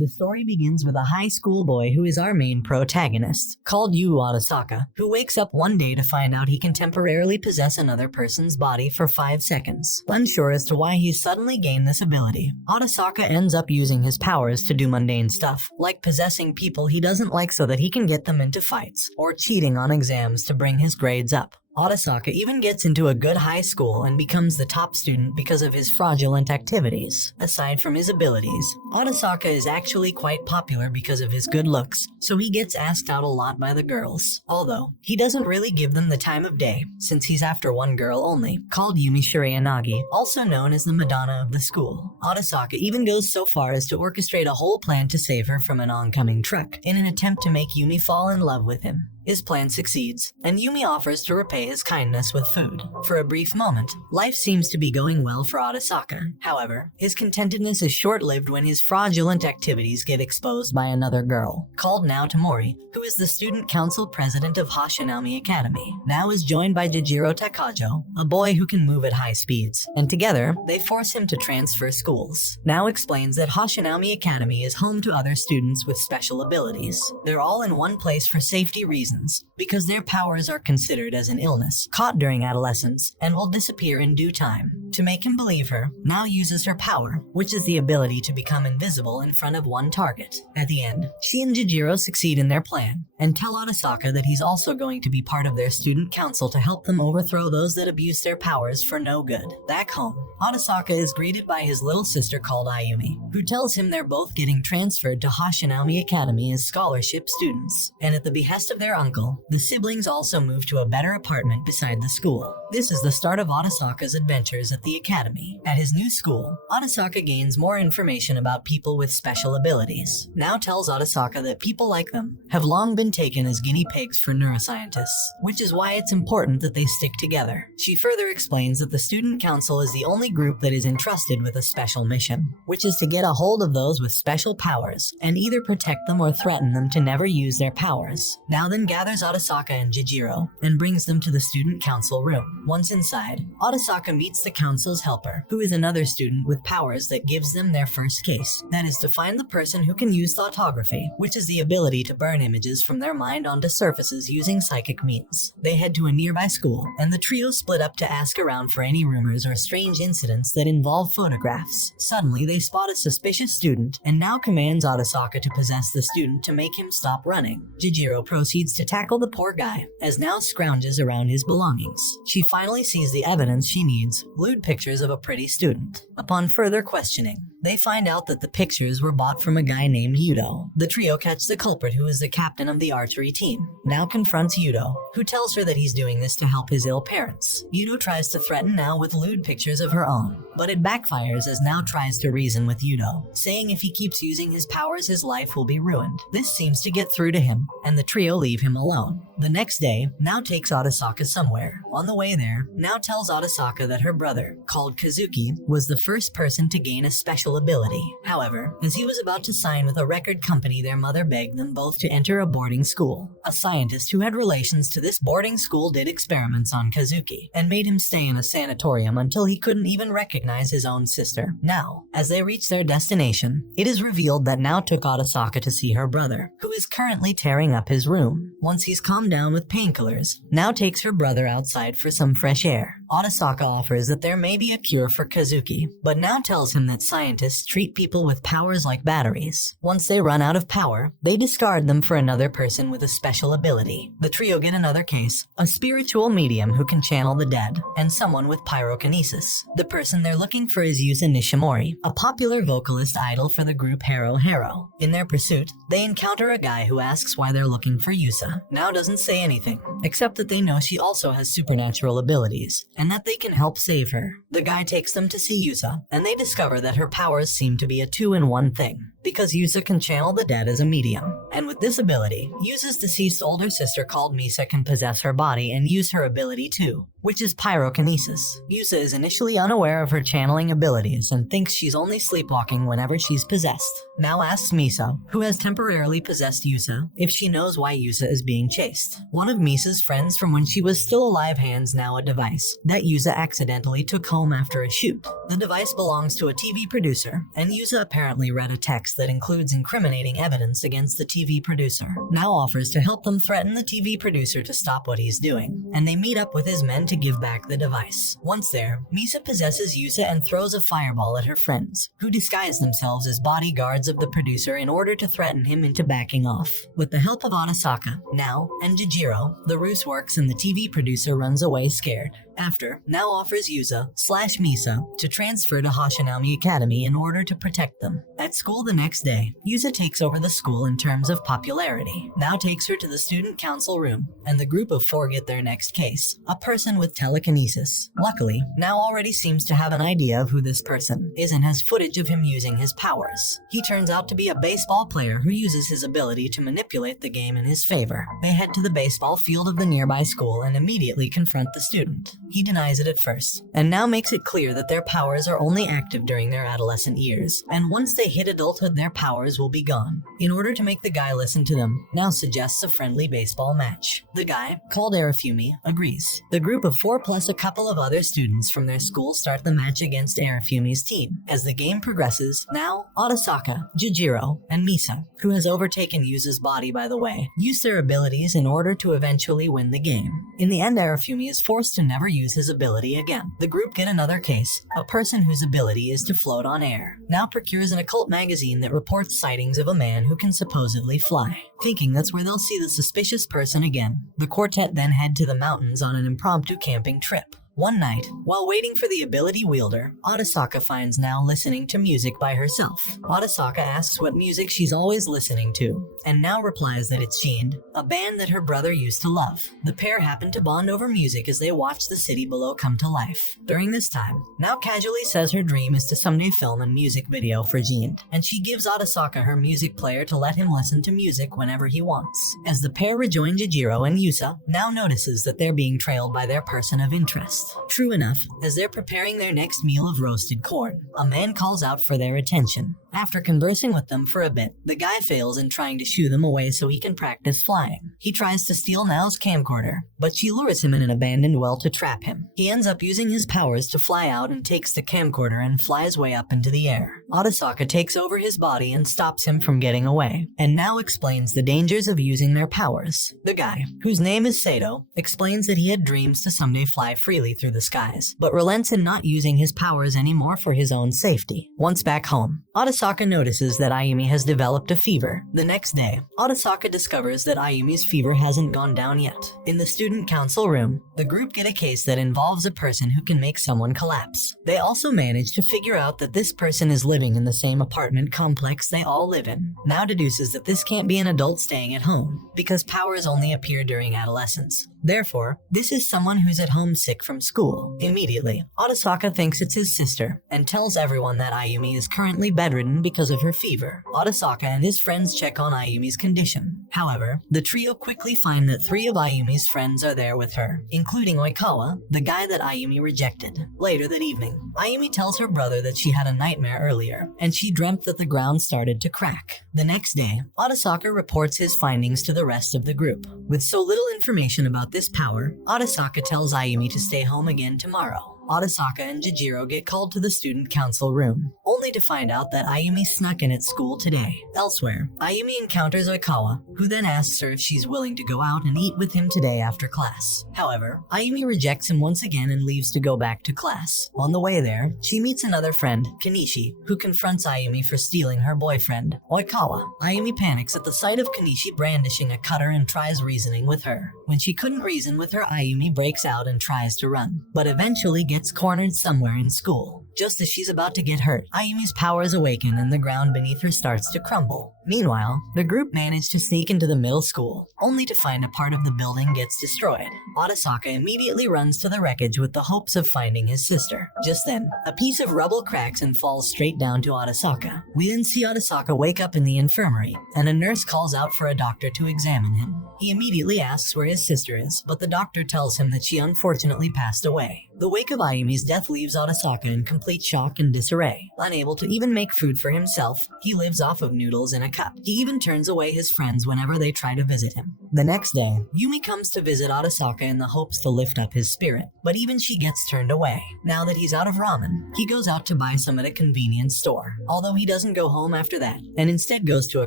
The story begins with a high school boy who is our main protagonist, called Yuu Otosaka, who wakes up one day to find out he can temporarily possess another person's body for 5 seconds. Unsure as to why he's suddenly gained this ability, Otosaka ends up using his powers to do mundane stuff, like possessing people he doesn't like so that he can get them into fights, or cheating on exams to bring his grades up. Otosaka even gets into a good high school and becomes the top student because of his fraudulent activities. Aside from his abilities, Otosaka is actually quite popular because of his good looks, so he gets asked out a lot by the girls. Although, he doesn't really give them the time of day, since he's after one girl only, called Yumi Shiryanagi, also known as the Madonna of the school. Otosaka even goes so far as to orchestrate a whole plan to save her from an oncoming truck, in an attempt to make Yumi fall in love with him. His plan succeeds, and Yumi offers to repay his kindness with food. For a brief moment, life seems to be going well for Otosaka. However, his contentedness is short-lived when his fraudulent activities get exposed by another girl, called Nao Tomori, who is the student council president of Hoshinami Academy. Nao is joined by Jijiro Takajo, a boy who can move at high speeds, and together, they force him to transfer schools. Nao explains that Hoshinami Academy is home to other students with special abilities. They're all in one place for safety reasons, because their powers are considered as an illness, caught during adolescence, and will disappear in due time. To make him believe her, Nao uses her power, which is the ability to become invisible in front of one target. At the end, she and Jijiro succeed in their plan, and tell Otosaka that he's also going to be part of their student council to help them overthrow those that abuse their powers for no good. Back home, Otosaka is greeted by his little sister called Ayumi, who tells him they're both getting transferred to Hoshinami Academy as scholarship students, and at the behest of their uncle, the siblings also move to a better apartment beside the school. This is the start of Otosaka's adventures at the academy. At his new school, Otosaka gains more information about people with special abilities. Now tells Otosaka that people like them have long been taken as guinea pigs for neuroscientists, which is why it's important that they stick together. She further explains that the student council is the only group that is entrusted with a special mission, which is to get a hold of those with special powers and either protect them or threaten them to never use their powers. Now then gathers Otosaka and Jijiro and brings them to the student council room. Once inside, Otosaka meets the council's helper, who is another student with powers that gives them their first case. That is to find the person who can use thoughtography, which is the ability to burn images from their mind onto surfaces using psychic means. They head to a nearby school, and the trio split up to ask around for any rumors or strange incidents that involve photographs. Suddenly, they spot a suspicious student, and now commands Otosaka to possess the student to make him stop running. Jijiro proceeds to tackle the poor guy, as Nao scrounges around his belongings. She finally sees the evidence she needs, lewd pictures of a pretty student. Upon further questioning, they find out that the pictures were bought from a guy named Yudo. The trio catch the culprit, who is the captain of the archery team. Nao confronts Yudo, who tells her that he's doing this to help his ill parents. Yudo tries to threaten Nao with lewd pictures of her own, but it backfires as Nao tries to reason with Yudo, saying if he keeps using his powers, his life will be ruined. This seems to get through to him, and the trio leave him alone. The next day, Nao takes Otosaka somewhere. On the way there, Nao tells Otosaka that her brother, called Kazuki, was the first person to gain a special ability. However, as he was about to sign with a record company, their mother begged them both to enter a boarding school. A scientist who had relations to this boarding school did experiments on Kazuki, and made him stay in a sanatorium until he couldn't even recognize his own sister. Now, as they reach their destination, it is revealed that Nao took Otosaka to see her brother, who is currently tearing up his room. Once he's calmed down with painkillers, Nao takes her brother outside for some fresh air. Otosaka offers that there may be a cure for Kazuki, but Nao tells him that scientists treat people with powers like batteries. Once they run out of power, they discard them for another person with a special ability. The trio get another case, a spiritual medium who can channel the dead, and someone with pyrokinesis. The person they're looking for is Yusa Nishimori, a popular vocalist idol for the group Hero Hero. In their pursuit, they encounter a guy who asks why they're looking for Yusa. Nao doesn't say anything, except that they know she also has supernatural abilities, and that they can help save her. The guy takes them to see Yusa, and they discover that her powers seem to be a two-in-one thing, because Yusa can channel the dead as a medium. And with this ability, Yusa's deceased older sister called Misa can possess her body and use her ability too, which is pyrokinesis. Yusa is initially unaware of her channeling abilities and thinks she's only sleepwalking whenever she's possessed. Nao asks Misa, who has temporarily possessed Yusa, if she knows why Yusa is being chased. One of Misa's friends from when she was still alive hands Nao a device that Yusa accidentally took home after a shoot. The device belongs to a TV producer, and Yusa apparently read a text text that includes incriminating evidence against the TV producer. Nao offers to help them threaten the TV producer to stop what he's doing, and they meet up with his men to give back the device. Once there, Misa possesses Yusa and throws a fireball at her friends, who disguise themselves as bodyguards of the producer in order to threaten him into backing off. With the help of Otosaka, Nao, and Jijiro, the ruse works and the TV producer runs away scared. After, Nao offers Yusa/Misa to transfer to Hashinaumi Academy in order to protect them. At school the next day, Yusa takes over the school in terms of popularity. Nao takes her to the student council room, and the group of four get their next case, a person with telekinesis. Luckily, Nao already seems to have an idea of who this person is and has footage of him using his powers. He turns out to be a baseball player who uses his ability to manipulate the game in his favor. They head to the baseball field of the nearby school and immediately confront the student. He denies it at first, and now makes it clear that their powers are only active during their adolescent years, and once they hit adulthood their powers will be gone. In order to make the guy listen to them, Nao suggests a friendly baseball match. The guy, called Arifumi, agrees. The group of four plus a couple of other students from their school start the match against Arifumi's team. As the game progresses, Nao, Otosaka, Jijiro, and Misa, who has overtaken Yusa's body by the way, use their abilities in order to eventually win the game. In the end, Arifumi is forced to never use his ability again. The group get another case, a person whose ability is to float on air. Now procures an occult magazine that reports sightings of a man who can supposedly fly. Thinking that's where they'll see the suspicious person again, the quartet then head to the mountains on an impromptu camping trip. One night, while waiting for the ability wielder, Otosaka finds Nao listening to music by herself. Otosaka asks what music she's always listening to, and Nao replies that it's Jind, a band that her brother used to love. The pair happen to bond over music as they watch the city below come to life. During this time, Nao casually says her dream is to someday film a music video for Jind, and she gives Otosaka her music player to let him listen to music whenever he wants. As the pair rejoin Jijiro and Yusa, Nao notices that they're being trailed by their person of interest. True enough, as they're preparing their next meal of roasted corn, a man calls out for their attention. After conversing with them for a bit, the guy fails in trying to shoo them away so he can practice flying. He tries to steal Nao's camcorder, but she lures him in an abandoned well to trap him. He ends up using his powers to fly out and takes the camcorder and flies way up into the air. Otosaka takes over his body and stops him from getting away, and Nao explains the dangers of using their powers. The guy, whose name is Sato, explains that he had dreams to someday fly freely through the skies, but relents in not using his powers anymore for his own safety. Once back home, Otosaka notices that Ayumi has developed a fever. The next day, Otosaka discovers that Ayumi's fever hasn't gone down yet. In the student council room, the group get a case that involves a person who can make someone collapse. They also manage to figure out that this person is living in the same apartment complex they all live in. Now deduces that this can't be an adult staying at home, because powers only appear during adolescence. Therefore, this is someone who's at home sick from school. Immediately, Otosaka thinks it's his sister, and tells everyone that Ayumi is currently bedridden because of her fever. Otosaka and his friends check on Ayumi's condition. However, the trio quickly find that 3 of Ayumi's friends are there with her, including Oikawa, the guy that Ayumi rejected. Later that evening, Ayumi tells her brother that she had a nightmare earlier, and she dreamt that the ground started to crack. The next day, Otosaka reports his findings to the rest of the group. With so little information about this power, Otosaka tells Ayumi to stay home again tomorrow. Otosaka and Jijiro get called to the student council room, only to find out that Ayumi snuck in at school today. Elsewhere, Ayumi encounters Oikawa, who then asks her if she's willing to go out and eat with him today after class. However, Ayumi rejects him once again and leaves to go back to class. On the way there, she meets another friend, Kanishi, who confronts Ayumi for stealing her boyfriend, Oikawa. Ayumi panics at the sight of Kanishi brandishing a cutter and tries reasoning with her. When she couldn't reason with her, Ayumi breaks out and tries to run, but eventually gets cornered somewhere in school. Just as she's about to get hurt, Ayumi's powers awaken and the ground beneath her starts to crumble. Meanwhile, the group managed to sneak into the middle school, only to find a part of the building gets destroyed. Otosaka immediately runs to the wreckage with the hopes of finding his sister. Just then, a piece of rubble cracks and falls straight down to Otosaka. We then see Otosaka wake up in the infirmary, and a nurse calls out for a doctor to examine him. He immediately asks where his sister is, but the doctor tells him that she unfortunately passed away. The wake of Ayumi's death leaves Otosaka in complete complete shock and disarray. Unable to even make food for himself, he lives off of noodles in a cup. He even turns away his friends whenever they try to visit him. The next day, Yumi comes to visit Otosaka in the hopes to lift up his spirit, but even she gets turned away. Now that he's out of ramen, he goes out to buy some at a convenience store, although he doesn't go home after that, and instead goes to a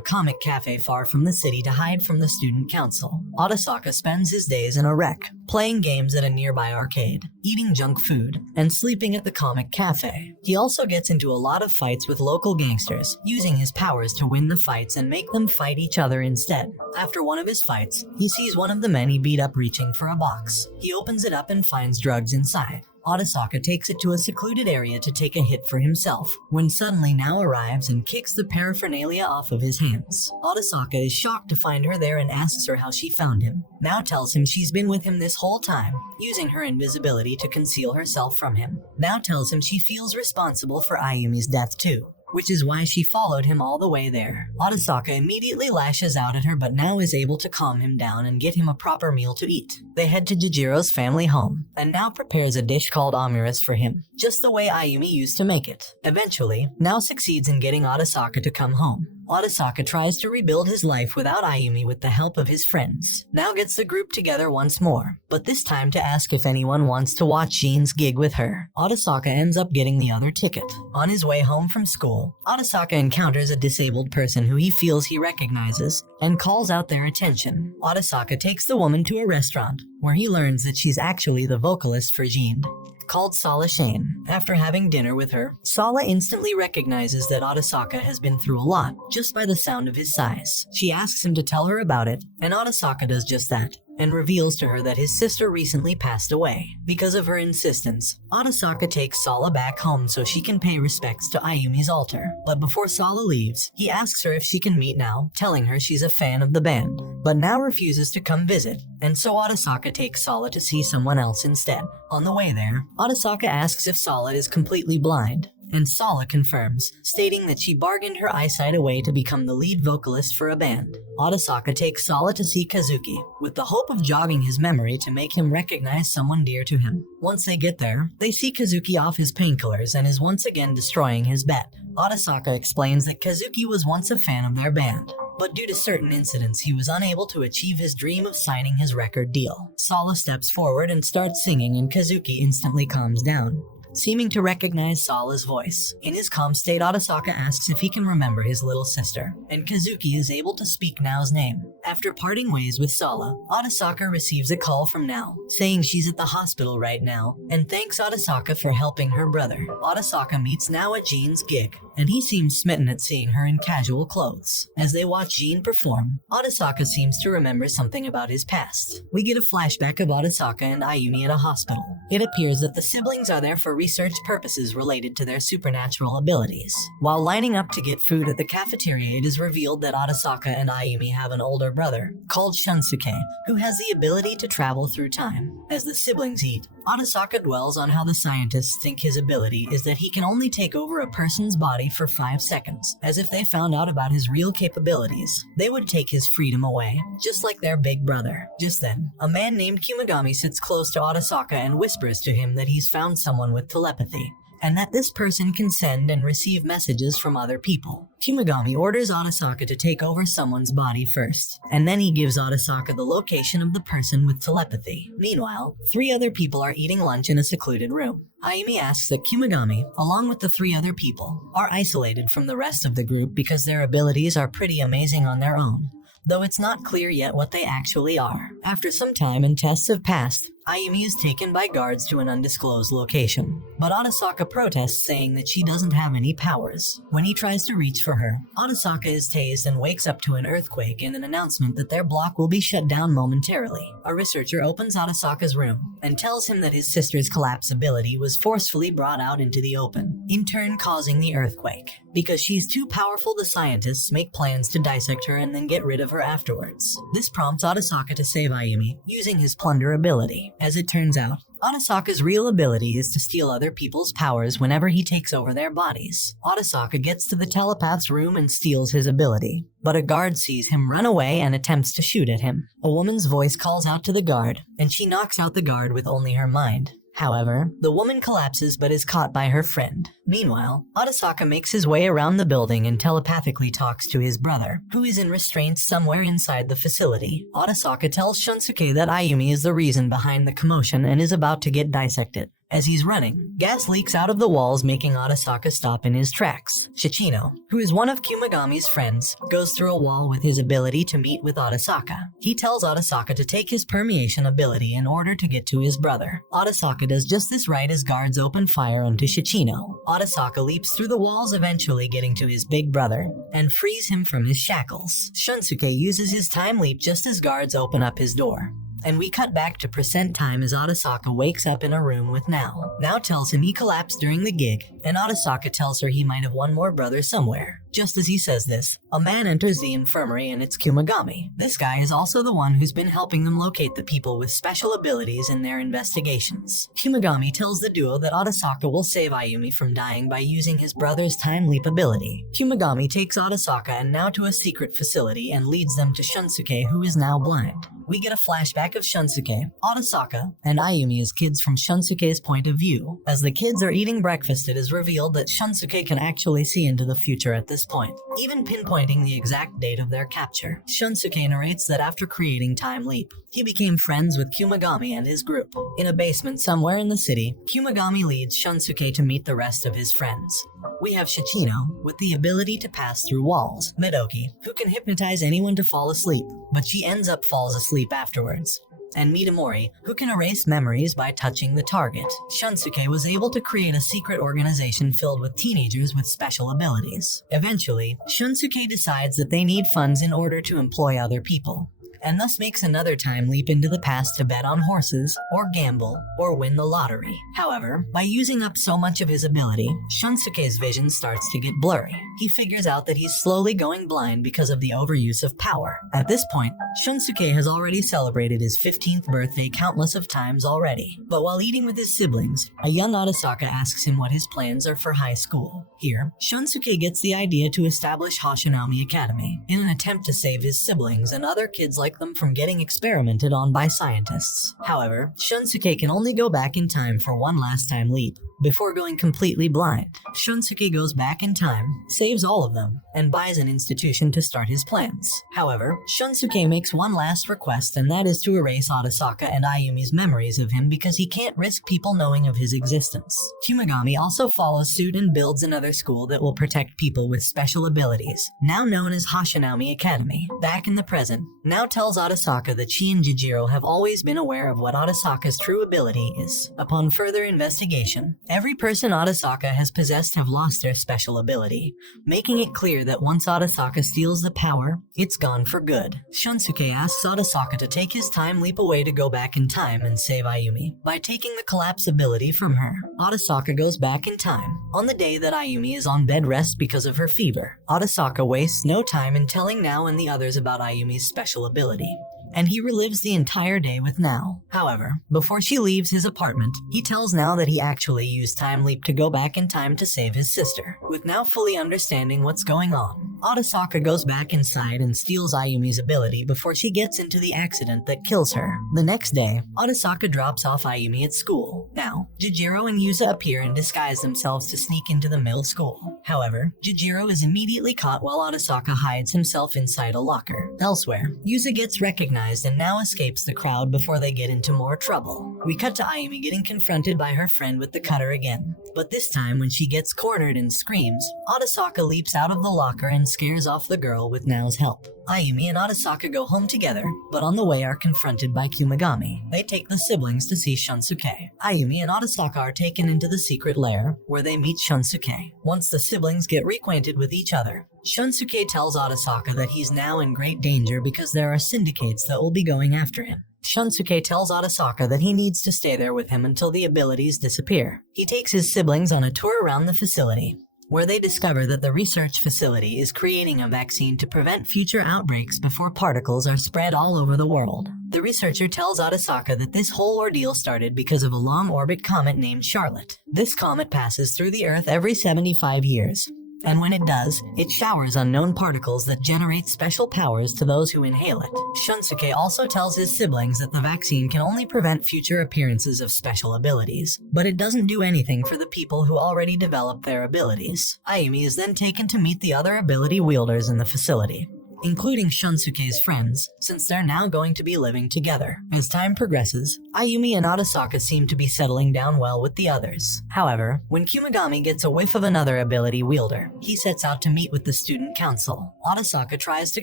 comic cafe far from the city to hide from the student council. Otosaka spends his days in a wreck, playing games at a nearby arcade, eating junk food, and sleeping at the comic cafe. He also gets into a lot of fights with local gangsters, using his powers to win the fights and make them fight each other instead. After one of his fights, he sees one of the men he beat up reaching for a box. He opens it up and finds drugs inside. Otosaka takes it to a secluded area to take a hit for himself, when suddenly Nao arrives and kicks the paraphernalia off of his hands. Otosaka is shocked to find her there and asks her how she found him. Nao tells him she's been with him this whole time, using her invisibility to conceal herself from him. Nao tells him she feels responsible for Ayumi's death too, which is why she followed him all the way there. Otosaka immediately lashes out at her, but Nao is able to calm him down and get him a proper meal to eat. They head to Jijiro's family home, and Nao prepares a dish called omuras for him, just the way Ayumi used to make it. Eventually, Nao succeeds in getting Otosaka to come home. Otosaka tries to rebuild his life without Ayumi with the help of his friends. Nao gets the group together once more, but this time to ask if anyone wants to watch Jean's gig with her. Otosaka ends up getting the other ticket. On his way home from school, Otosaka encounters a disabled person who he feels he recognizes and calls out their attention. Otosaka takes the woman to a restaurant, where he learns that she's actually the vocalist for Jean, called Sala Shane. After having dinner with her, Sala instantly recognizes that Otosaka has been through a lot, just by the sound of his sighs. She asks him to tell her about it, and Otosaka does just that, and reveals to her that his sister recently passed away. Because of her insistence, Otosaka takes Sala back home so she can pay respects to Ayumi's altar. But before Sala leaves, he asks her if she can meet Nao, telling her she's a fan of the band. But Nao refuses to come visit, and so Otosaka takes Sala to see someone else instead. On the way there, Otosaka asks if Sala is completely blind, and Sala confirms, stating that she bargained her eyesight away to become the lead vocalist for a band. Otosaka takes Sala to see Kazuki, with the hope of jogging his memory to make him recognize someone dear to him. Once they get there, they see Kazuki off his painkillers and is once again destroying his bet. Otosaka explains that Kazuki was once a fan of their band, but due to certain incidents he was unable to achieve his dream of signing his record deal. Sala steps forward and starts singing, and Kazuki instantly calms down, seeming to recognize Sala's voice. In his calm state, Otosaka asks if he can remember his little sister, and Kazuki is able to speak Nao's name. After parting ways with Sala, Otosaka receives a call from Nao, saying she's at the hospital right now, and thanks Otosaka for helping her brother. Otosaka meets Nao at Jean's gig, and he seems smitten at seeing her in casual clothes. As they watch Jean perform, Otosaka seems to remember something about his past. We get a flashback of Otosaka and Ayumi at a hospital. It appears that the siblings are there for research purposes related to their supernatural abilities. While lining up to get food at the cafeteria, it is revealed that Otosaka and Ayumi have an older brother, called Shunsuke, who has the ability to travel through time. As the siblings eat, Otosaka dwells on how the scientists think his ability is that he can only take over a person's body for 5 seconds, as if they found out about his real capabilities, they would take his freedom away, just like their big brother. Just then, a man named Kumagami sits close to Otosaka and whispers to him that he's found someone with telepathy, and that this person can send and receive messages from other people. Kumagami orders Otosaka to take over someone's body first, and then he gives Otosaka the location of the person with telepathy. Meanwhile, 3 other people are eating lunch in a secluded room. Ayumi asks that Kumagami, along with the 3 other people, are isolated from the rest of the group because their abilities are pretty amazing on their own, though it's not clear yet what they actually are. After some time and tests have passed, Ayumi is taken by guards to an undisclosed location, but Otosaka protests, saying that she doesn't have any powers. When he tries to reach for her, Otosaka is tased and wakes up to an earthquake and an announcement that their block will be shut down momentarily. A researcher opens Otosaka's room and tells him that his sister's collapsibility was forcefully brought out into the open, in turn causing the earthquake. Because she's too powerful, the scientists make plans to dissect her and then get rid of her afterwards. This prompts Otosaka to save Ayumi, using his plunder ability. As it turns out, Otosaka's real ability is to steal other people's powers whenever he takes over their bodies. Otosaka gets to the telepath's room and steals his ability, but a guard sees him run away and attempts to shoot at him. A woman's voice calls out to the guard, and she knocks out the guard with only her mind. However, the woman collapses but is caught by her friend. Meanwhile, Otosaka makes his way around the building and telepathically talks to his brother, who is in restraints somewhere inside the facility. Otosaka tells Shunsuke that Ayumi is the reason behind the commotion and is about to get dissected. As he's running, gas leaks out of the walls, making Otosaka stop in his tracks. Shichino, who is one of Kumagami's friends, goes through a wall with his ability to meet with Otosaka. He tells Otosaka to take his permeation ability in order to get to his brother. Otosaka does just this right as guards open fire onto Shichino. Otosaka leaps through the walls, eventually getting to his big brother, and frees him from his shackles. Shunsuke uses his time leap just as guards open up his door. And we cut back to present time as Otosaka wakes up in a room with Nao. Nao tells him he collapsed during the gig, and Otosaka tells her he might have one more brother somewhere. Just as he says this, a man enters the infirmary and it's Kumagami. This guy is also the one who's been helping them locate the people with special abilities in their investigations. Kumagami tells the duo that Otosaka will save Ayumi from dying by using his brother's time leap ability. Kumagami takes Otosaka and Nao to a secret facility and leads them to Shunsuke, who is now blind. We get a flashback of Shunsuke, Otosaka, and Ayumi as kids from Shunsuke's point of view. As the kids are eating breakfast, it is revealed that Shunsuke can actually see into the future at this point, even pinpointing the exact date of their capture. Shunsuke narrates that after creating Time Leap, he became friends with Kumagami and his group. In a basement somewhere in the city, Kumagami leads Shunsuke to meet the rest of his friends. We have Shichino, with the ability to pass through walls, Medoki, who can hypnotize anyone to fall asleep, but she ends up falls asleep afterwards, and Midamori, who can erase memories by touching the target. Shunsuke was able to create a secret organization filled with teenagers with special abilities. Eventually, Shunsuke decides that they need funds in order to employ other people, and thus makes another time leap into the past to bet on horses, or gamble, or win the lottery. However, by using up so much of his ability, Shunsuke's vision starts to get blurry. He figures out that he's slowly going blind because of the overuse of power. At this point, Shunsuke has already celebrated his 15th birthday countless of times already. But while eating with his siblings, a young Otosaka asks him what his plans are for high school. Here, Shunsuke gets the idea to establish Hashinomi Academy in an attempt to save his siblings and other kids like them from getting experimented on by scientists. However, Shunsuke can only go back in time for one last time leap before going completely blind. Shunsuke goes back in time, saves all of them, and buys an institution to start his plans. However, Shunsuke makes one last request, and that is to erase Otosaka and Ayumi's memories of him because he can't risk people knowing of his existence. Kumagami also follows suit and builds another school that will protect people with special abilities, now known as Hashinomi Academy. Back in the present, Nao tells Otosaka that she and Jijiro have always been aware of what Otosaka's true ability is. Upon further investigation, every person Otosaka has possessed have lost their special ability, making it clear that once Otosaka steals the power, it's gone for good. Shunsuke asks Otosaka to take his time leap away to go back in time and save Ayumi by taking the collapse ability from her. Otosaka goes back in time on the day that Ayumi is on bed rest because of her fever. Otosaka wastes no time in telling Nao and the others about Ayumi's special ability, and he relives the entire day with Nao. However, before she leaves his apartment, he tells Nao that he actually used Time Leap to go back in time to save his sister. With Nao fully understanding what's going on, Otosaka goes back inside and steals Ayumi's ability before she gets into the accident that kills her. The next day, Otosaka drops off Ayumi at school. Now, Jijiro and Yuza appear and disguise themselves to sneak into the middle school. However, Jijiro is immediately caught while Otosaka hides himself inside a locker. Elsewhere, Yuza gets recognized and now escapes the crowd before they get into more trouble. We cut to Ayumi getting confronted by her friend with the cutter again, but this time when she gets cornered and screams, Otosaka leaps out of the locker and scares off the girl with Nao's help. Ayumi and Otosaka go home together, but on the way are confronted by Kumagami. They take the siblings to see Shunsuke. Ayumi and Otosaka are taken into the secret lair, where they meet Shunsuke. Once the siblings get reacquainted with each other, Shunsuke tells Otosaka that he's now in great danger because there are syndicates that will be going after him. Shunsuke tells Otosaka that he needs to stay there with him until the abilities disappear. He takes his siblings on a tour around the facility, where they discover that the research facility is creating a vaccine to prevent future outbreaks before particles are spread all over the world. The researcher tells Otosaka that this whole ordeal started because of a long-orbit comet named Charlotte. This comet passes through the Earth every 75 years, and when it does, it showers unknown particles that generate special powers to those who inhale it. Shunsuke also tells his siblings that the vaccine can only prevent future appearances of special abilities, but it doesn't do anything for the people who already developed their abilities. Ayumi is then taken to meet the other ability wielders in the facility, including Shunsuke's friends, since they're now going to be living together. As time progresses, Ayumi and Otosaka seem to be settling down well with the others. However, when Kumagami gets a whiff of another ability wielder, he sets out to meet with the student council. Otosaka tries to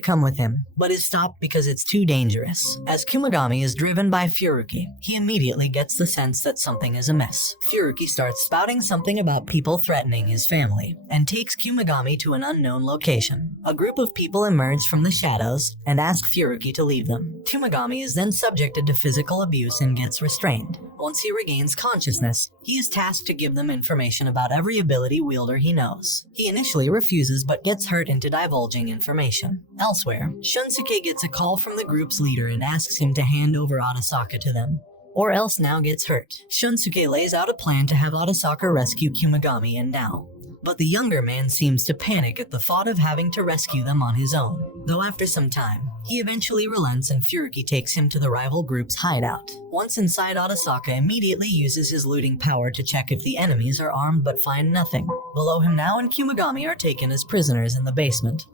come with him, but is stopped because it's too dangerous. As Kumagami is driven by Furuki, he immediately gets the sense that something is amiss. Furuki starts spouting something about people threatening his family, and takes Kumagami to an unknown location. A group of people emerge from the shadows and ask Furuki to leave them. Kumagami is then subjected to physical abuse and gets restrained. Once he regains consciousness, he is tasked to give them information about every ability wielder he knows. He initially refuses but gets hurt into divulging information. Elsewhere, Shunsuke gets a call from the group's leader and asks him to hand over Otosaka to them, or else Nao gets hurt. Shunsuke lays out a plan to have Otosaka rescue Kumagami and Nao, but the younger man seems to panic at the thought of having to rescue them on his own. Though after some time, he eventually relents and Furuki takes him to the rival group's hideout. Once inside, Otosaka immediately uses his looting power to check if the enemies are armed but find nothing. Below him, Nao and Kumagami are taken as prisoners in the basement,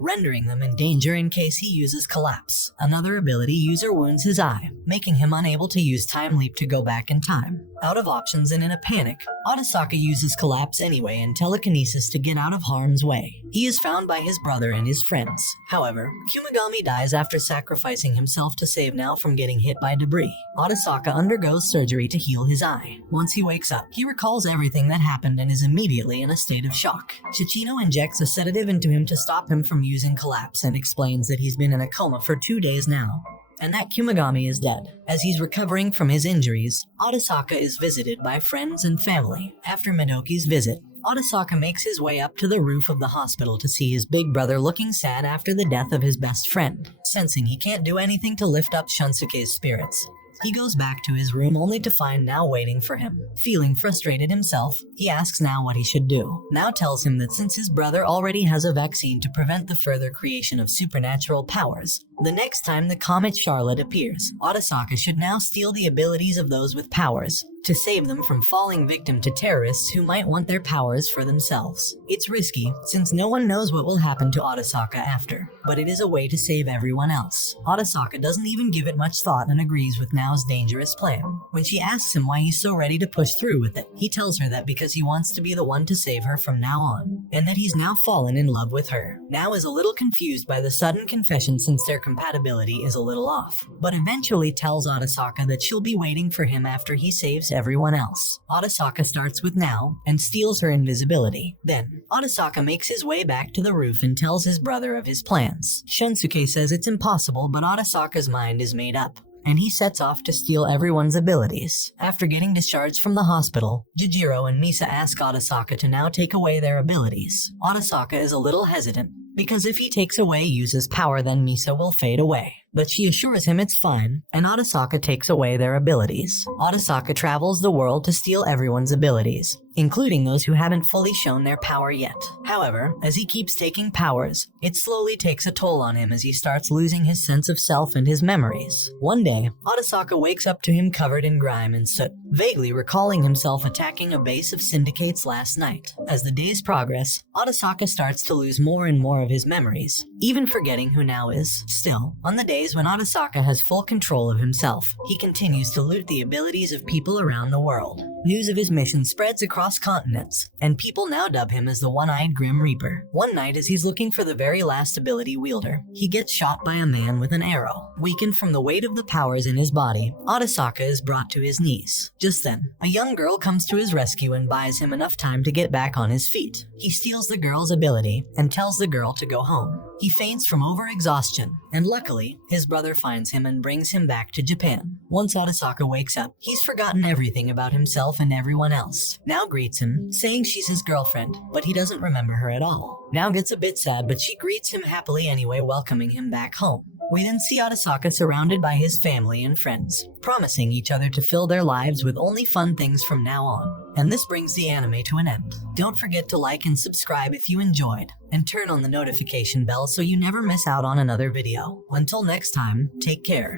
rendering them in danger in case he uses Collapse. Another ability user wounds his eye, making him unable to use Time Leap to go back in time. Out of options and in a panic, Otosaka uses Collapse anyway and Telekinesis to get out of harm's way. He is found by his brother and his friends. However, Kumagami dies after sacrificing himself to save Nao from getting hit by debris. Otosaka undergoes surgery to heal his eye. Once he wakes up, he recalls everything that happened and is immediately in a state of shock. Chichino injects a sedative into him to stop him from using Collapse and explains that he's been in a coma for 2 days now, and that Kumagami is dead. As he's recovering from his injuries, Otosaka is visited by friends and family. After Midoki's visit, Otosaka makes his way up to the roof of the hospital to see his big brother looking sad after the death of his best friend. Sensing he can't do anything to lift up Shunsuke's spirits, he goes back to his room only to find Nao waiting for him. Feeling frustrated himself, he asks Nao what he should do. Nao tells him that since his brother already has a vaccine to prevent the further creation of supernatural powers, the next time the comet Charlotte appears, Otosaka should now steal the abilities of those with powers to save them from falling victim to terrorists who might want their powers for themselves. It's risky, since no one knows what will happen to Otosaka after, but it is a way to save everyone else. Otosaka doesn't even give it much thought and agrees with Nao's dangerous plan. When she asks him why he's so ready to push through with it, he tells her that because he wants to be the one to save her from now on, and that he's now fallen in love with her. Nao is a little confused by the sudden confession since their compatibility is a little off, but eventually tells Otosaka that she'll be waiting for him after he saves everyone else. Otosaka starts with Nao and steals her invisibility. Then, Otosaka makes his way back to the roof and tells his brother of his plans. Shunsuke says it's impossible, but Otosaka's mind is made up, and he sets off to steal everyone's abilities. After getting discharged from the hospital, Jijiro and Misa ask Otosaka to now take away their abilities. Otosaka is a little hesitant, because if he takes away Yusa's power, then Misa will fade away. But she assures him it's fine, and Otosaka takes away their abilities. Otosaka travels the world to steal everyone's abilities, including those who haven't fully shown their power yet. However, as he keeps taking powers, it slowly takes a toll on him as he starts losing his sense of self and his memories. One day, Otosaka wakes up to him covered in grime and soot, vaguely recalling himself attacking a base of syndicates last night. As the days progress, Otosaka starts to lose more and more of his memories, even forgetting who Nao is. Still, on the days when Otosaka has full control of himself, he continues to loot the abilities of people around the world. News of his mission spreads across continents, and people now dub him as the One-Eyed Grim Reaper. One night, as he's looking for the very last ability wielder, he gets shot by a man with an arrow. Weakened from the weight of the powers in his body, Otosaka is brought to his knees. Just then, a young girl comes to his rescue and buys him enough time to get back on his feet. He steals the girl's ability and tells the girl to go home. He faints from overexhaustion, and luckily, his brother finds him and brings him back to Japan. Once Otosaka wakes up, he's forgotten everything about himself and everyone else. Nao greets him, saying she's his girlfriend, but he doesn't remember her at all. Nao gets a bit sad, but she greets him happily anyway, welcoming him back home. We then see Otosaka surrounded by his family and friends, promising each other to fill their lives with only fun things from now on. And this brings the anime to an end. Don't forget to like and subscribe if you enjoyed, and turn on the notification bell so you never miss out on another video. Until next time, take care.